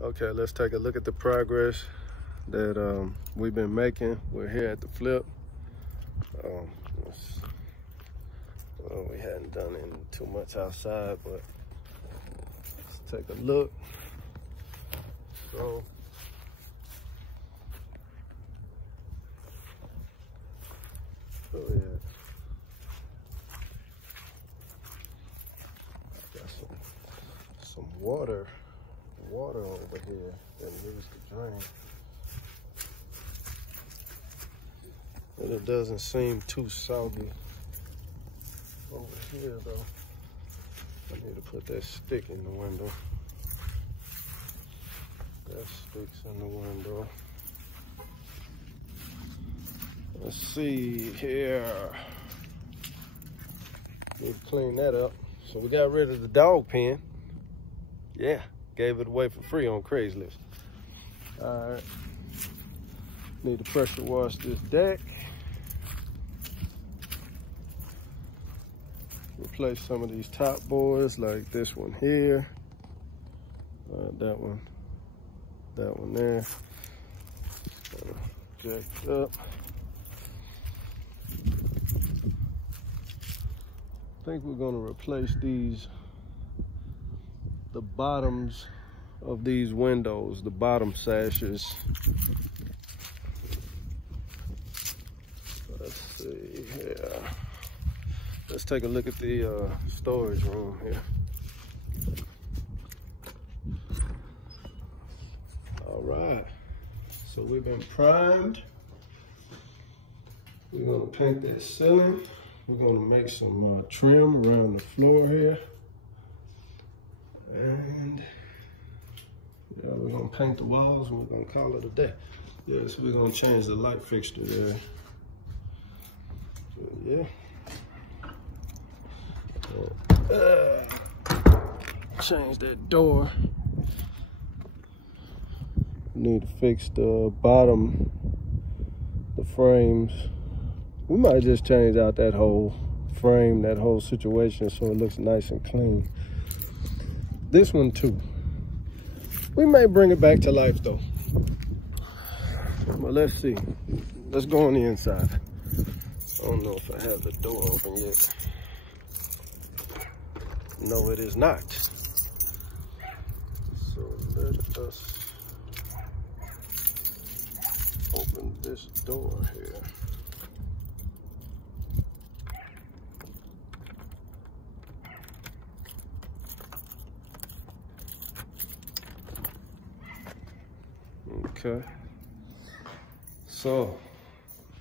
Okay, let's take a look at the progress that we've been making. We're here at the flip. Well, we hadn't done too much outside, but let's take a look. So, oh yeah, got some water over here that needs to drain. But it doesn't seem too soggy over here though. I need to put that stick in the window. That stick's in the window. Let's see here. Need to clean that up. So we got rid of the dog pen. Yeah, gave it away for free on Craigslist. All right. Need to pressure wash this deck. Replace some of these top boards like this one here. That one there. Jacked up. I think we're gonna replace the bottoms of these windows, the bottom sashes. Let's see here. Let's take a look at the storage room here. All right, so we've been primed. We're gonna paint that ceiling. We're gonna make some trim around the floor here. And yeah, we're gonna paint the walls and we're gonna call it a day. Yeah, so we're gonna change the light fixture there. So, yeah. Change that door. Need to fix the bottom, the frames. We might just change out that whole frame, that whole situation, so it looks nice and clean. This one too. We may bring it back to life though. Well, let's see. Let's go on the inside. I don't know if I have the door open yet. No, it is not. So let us open this door here. Okay. So,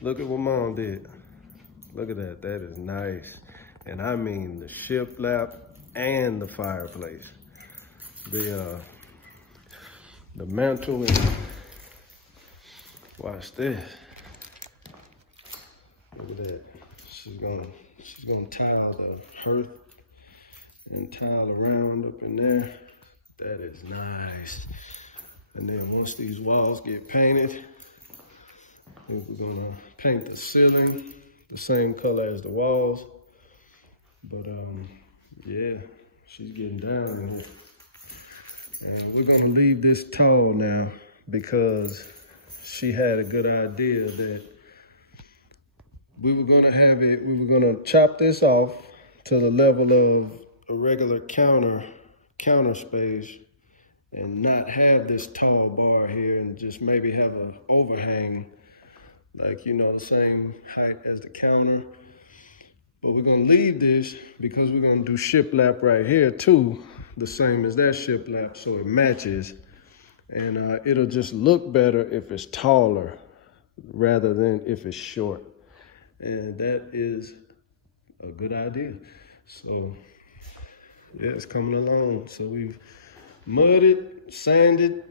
look at what Mom did. Look at that. That is nice. And I mean the shiplap and the fireplace. The mantle and watch this. Look at that. She's gonna tile the hearth and tile around up in there. That is nice. And then once these walls get painted, we're gonna paint the ceiling the same color as the walls. But yeah, she's getting down in here. And we're gonna leave this tall now because she had a good idea that we were gonna chop this off to the level of a regular counter space and not have this tall bar here and just maybe have an overhang, like, you know, the same height as the counter. But we're gonna leave this because we're gonna do shiplap right here too, the same as that shiplap, so it matches. And it'll just look better if it's taller rather than if it's short. And that is a good idea. So yeah, it's coming along. So we've mudded, sanded,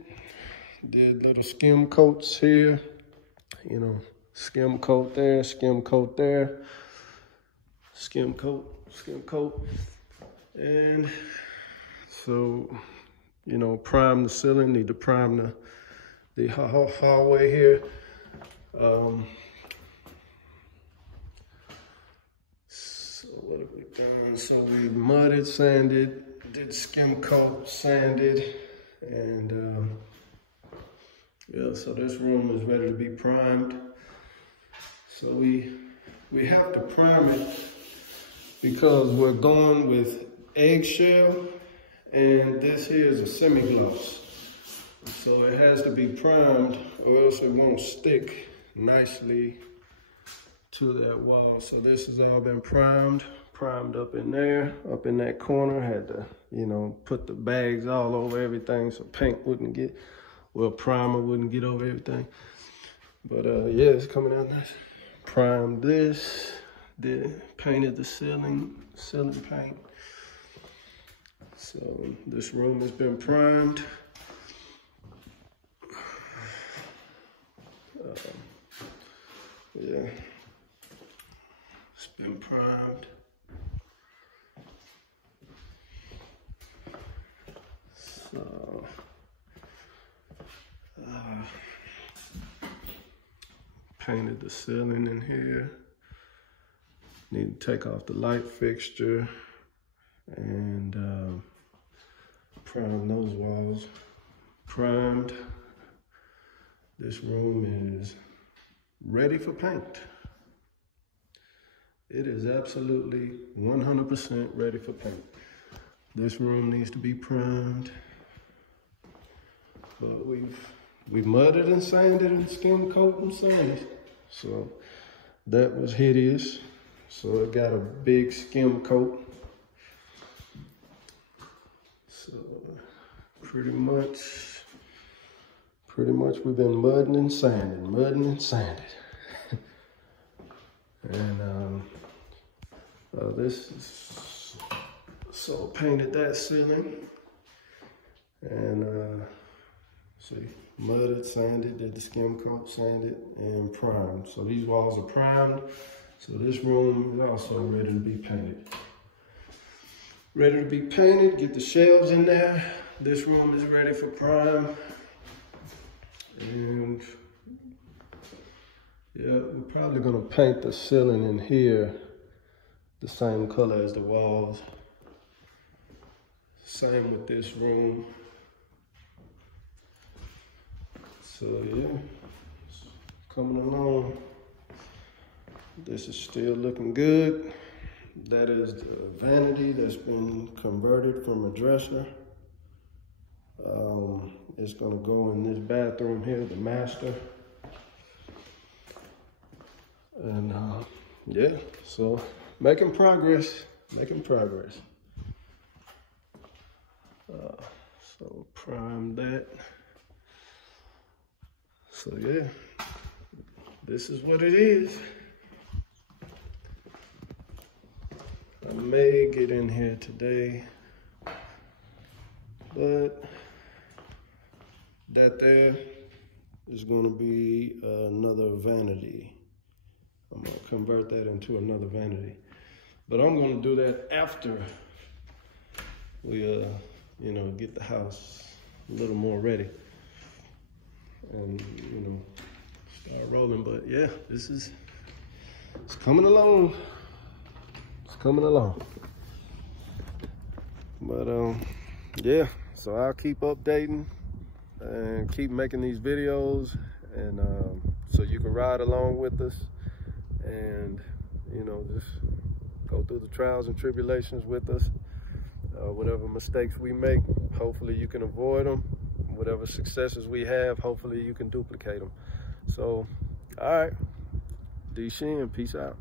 did little skim coats here, you know, skim coat there, skim coat there, skim coat. And so, you know, prime the ceiling, need to prime the hallway here. So what have we done? So we mudded, sanded, did skim coat, sanded, and Yeah, so this room is ready to be primed. So we have to prime it because we're going with eggshell, and this here is a semi-gloss. So it has to be primed or else it won't stick nicely to that wall. So this has all been primed up in there, up in that corner. Had to, you know, put the bags all over everything so paint wouldn't get, well, primer wouldn't get over everything. But yeah, it's coming out nice. Primed this, painted the ceiling paint. So this room has been primed. Yeah, it's been primed. So, painted the ceiling in here. Need to take off the light fixture and prime those walls. Primed. This room is ready for paint. It is absolutely 100% ready for paint. This room needs to be primed, but we've mudded and sanded and skim coat and sanded. So that was hideous. So it got a big skim coat. So pretty much we've been mudding and sanding, and this is, so painted that ceiling, and see, mudded, sanded, did the skim coat, sanded, and primed. So these walls are primed. So this room is also ready to be painted. Ready to be painted, get the shelves in there. This room is ready for prime. And yeah, we're probably gonna paint the ceiling in here the same color as the walls. Same with this room. So yeah, it's coming along. This is still looking good. That is the vanity that's been converted from a dresser. It's gonna go in this bathroom here, the master. And yeah, so making progress. So prime that. So yeah, this is what it is. I may get in here today, but that there is gonna be another vanity. I'm gonna convert that into another vanity. But I'm gonna do that after we, you know, get the house a little more ready and, you know, start rolling. But yeah, it's coming along. It's coming along. But yeah, so I'll keep updating and keep making these videos, and so you can ride along with us and, you know, just go through the trials and tribulations with us. Whatever mistakes we make, hopefully you can avoid them. Whatever successes we have, hopefully you can duplicate them. So, all right, D Shin, peace out.